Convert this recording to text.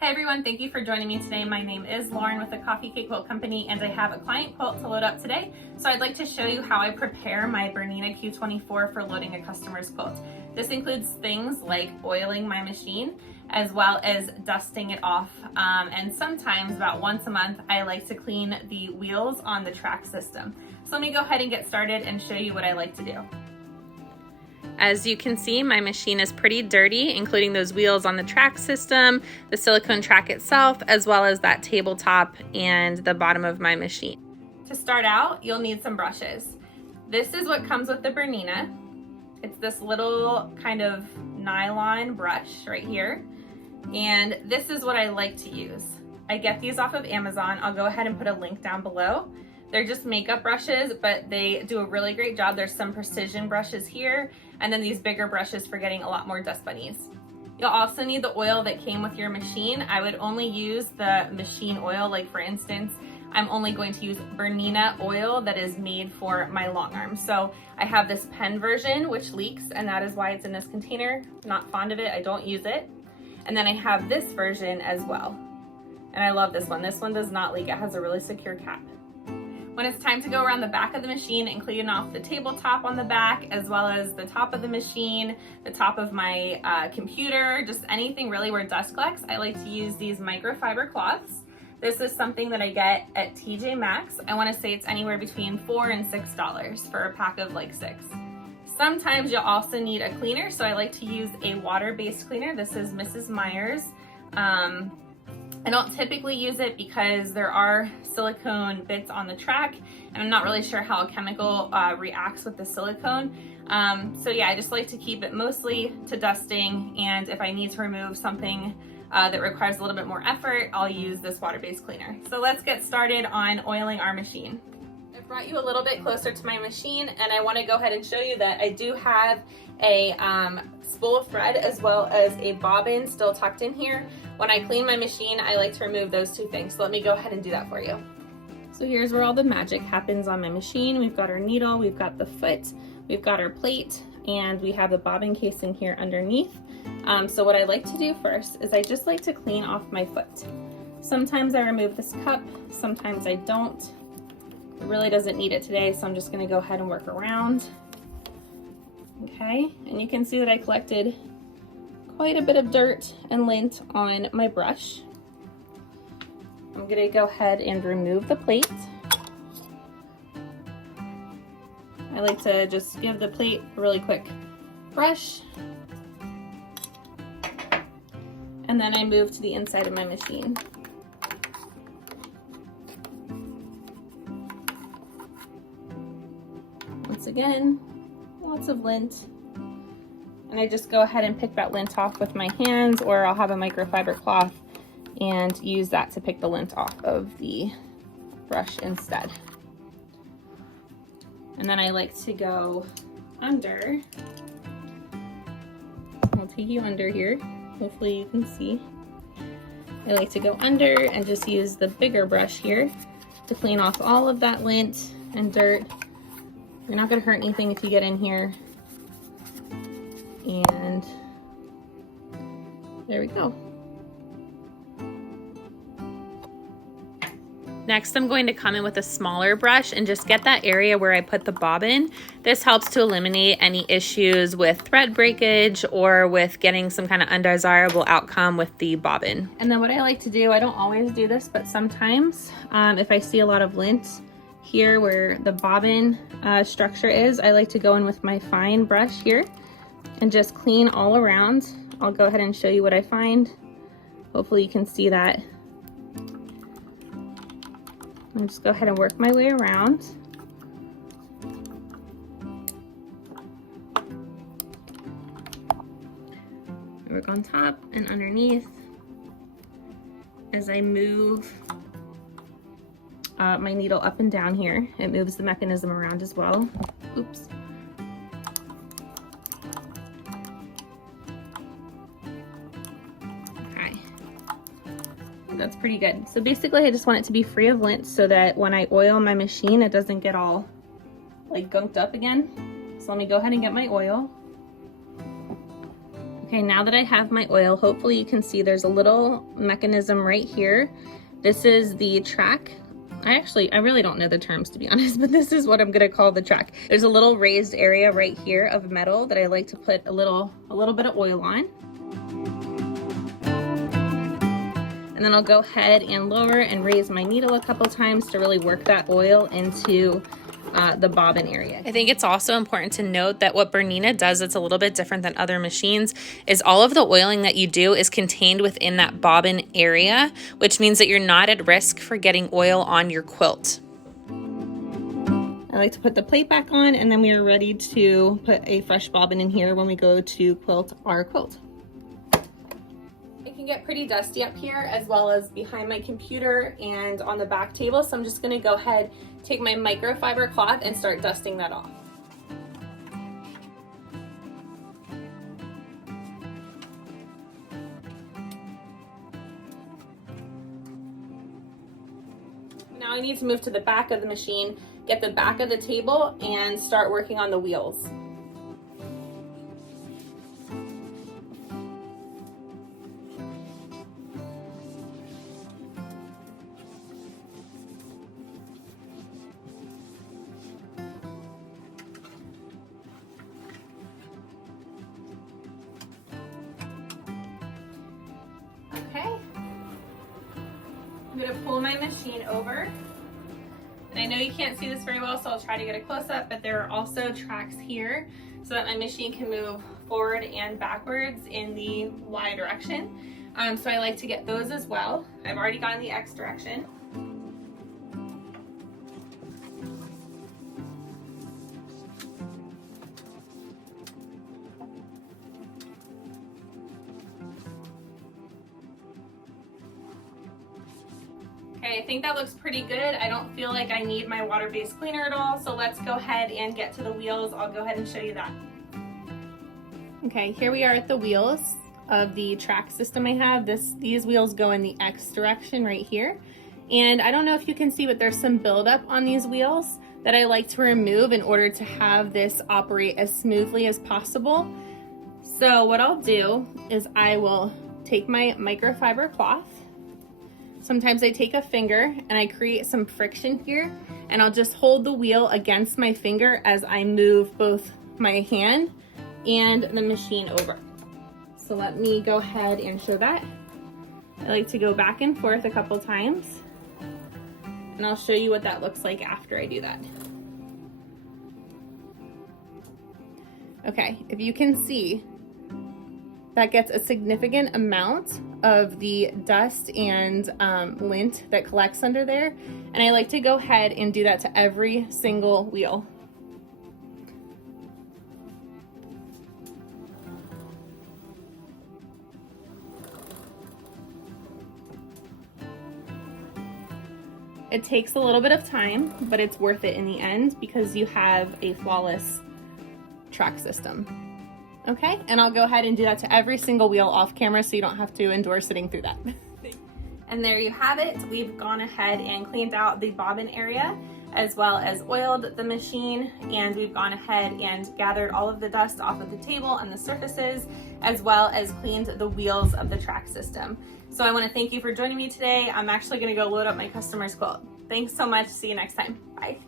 Hey everyone, thank you for joining me today. My name is Lauren with the Coffee Cake Quilt Company and I have a client quilt to load up today. So I'd like to show you how I prepare my Bernina Q24 for loading a customer's quilt. This includes things like oiling my machine as well as dusting it off. And sometimes about once a month, I like to clean the wheels on the track system. So let me go ahead and get started and show you what I like to do. As you can see, my machine is pretty dirty, including those wheels on the track system, the silicone track itself, as well as that tabletop and the bottom of my machine. To start out, you'll need some brushes. This is what comes with the Bernina. It's this little kind of nylon brush right here. And this is what I like to use. I get these off of Amazon. I'll go ahead and put a link down below. They're just makeup brushes, but they do a really great job. There's some precision brushes here, and then these bigger brushes for getting a lot more dust bunnies. You'll also need the oil that came with your machine. I would only use the machine oil, like for instance, I'm only going to use Bernina oil that is made for my Longarm. So I have this pen version, which leaks, and that is why it's in this container. Not fond of it, I don't use it. And then I have this version as well. And I love this one. This one does not leak, it has a really secure cap. When it's time to go around the back of the machine and clean off the tabletop on the back, as well as the top of the machine, the top of my computer, just anything really where dust collects, I like to use these microfiber cloths. This is something that I get at TJ Maxx. I want to say it's anywhere between $4 and $6 for a pack of like 6. Sometimes you'll also need a cleaner, so I like to use a water-based cleaner. This is Mrs. Meyer's. I don't typically use it because there are silicone bits on the track and I'm not really sure how a chemical reacts with the silicone. So yeah, I just like to keep it mostly to dusting, and if I need to remove something that requires a little bit more effort, I'll use this water-based cleaner. So let's get started on oiling our machine. I've brought you a little bit closer to my machine and I want to go ahead and show you that I do have a spool of thread as well as a bobbin still tucked in here. When I clean my machine, I like to remove those two things. So let me go ahead and do that for you. So here's where all the magic happens on my machine. We've got our needle, we've got the foot, we've got our plate, and we have the bobbin casing here underneath. So what I like to do first is I just like to clean off my foot. Sometimes I remove this cup, sometimes I don't. It really doesn't need it today, so I'm just gonna go ahead and work around. Okay, and you can see that I collected quite a bit of dirt and lint on my brush. I'm gonna go ahead and remove the plate. I like to just give the plate a really quick brush. And then I move to the inside of my machine. Once again, lots of lint. And I just go ahead and pick that lint off with my hands, or I'll have a microfiber cloth and use that to pick the lint off of the brush instead. And then I like to go under. I'll take you under here. Hopefully you can see. I like to go under and just use the bigger brush here to clean off all of that lint and dirt. You're not gonna hurt anything if you get in here. And there we go. Next, I'm going to come in with a smaller brush and just get that area where I put the bobbin. This helps to eliminate any issues with thread breakage or with getting some kind of undesirable outcome with the bobbin. And then what I like to do, I don't always do this, but sometimes if I see a lot of lint here where the bobbin structure is, I like to go in with my fine brush here and just clean all around. I'll go ahead and show you what I find. Hopefully you can see that. I'll just go ahead and work my way around. Work on top and underneath as I move my needle up and down here. It moves the mechanism around as well. Oops. That's pretty good. So basically I just want it to be free of lint so that when I oil my machine it doesn't get all like gunked up again. So let me go ahead and get my oil. Okay, now that I have my oil, hopefully you can see there's a little mechanism right here. This is the track. I really don't know the terms, to be honest, but this is what I'm gonna call the track. There's a little raised area right here of metal that I like to put a little bit of oil on. And then I'll go ahead and lower and raise my needle a couple times to really work that oil into the bobbin area. I think it's also important to note that what Bernina does that's a little bit different than other machines is all of the oiling that you do is contained within that bobbin area, which means that you're not at risk for getting oil on your quilt. I like to put the plate back on, and then we are ready to put a fresh bobbin in here when we go to quilt our quilt. It can get pretty dusty up here as well as behind my computer and on the back table, so I'm just going to go ahead, take my microfiber cloth and start dusting that off. Now I need to move to the back of the machine, get the back of the table, and start working on the wheels. Okay, I'm going to pull my machine over, and I know you can't see this very well, so I'll try to get a close-up, but there are also tracks here so that my machine can move forward and backwards in the Y direction. So I like to get those as well. I've already gone the X direction. Okay, I think that looks pretty good. I don't feel like I need my water-based cleaner at all, so let's go ahead and get to the wheels. I'll go ahead and show you that. Okay, here we are at the wheels of the track system I have. These wheels go in the X direction right here. And I don't know if you can see, but there's some buildup on these wheels that I like to remove in order to have this operate as smoothly as possible. So what I'll do is I will take my microfiber cloth. Sometimes I take a finger and I create some friction here, and I'll just hold the wheel against my finger as I move both my hand and the machine over. So let me go ahead and show that. I like to go back and forth a couple times, and I'll show you what that looks like after I do that. Okay, if you can see, that gets a significant amount of the dust and lint that collects under there, and I like to go ahead and do that to every single wheel. It takes a little bit of time, but it's worth it in the end because you have a flawless track system. Okay, and I'll go ahead and do that to every single wheel off camera so you don't have to endure sitting through that. And there you have it. We've gone ahead and cleaned out the bobbin area as well as oiled the machine, and we've gone ahead and gathered all of the dust off of the table and the surfaces, as well as cleaned the wheels of the track system. So I want to thank you for joining me today. I'm actually going to go load up my customer's quilt. Thanks so much. See you next time. Bye.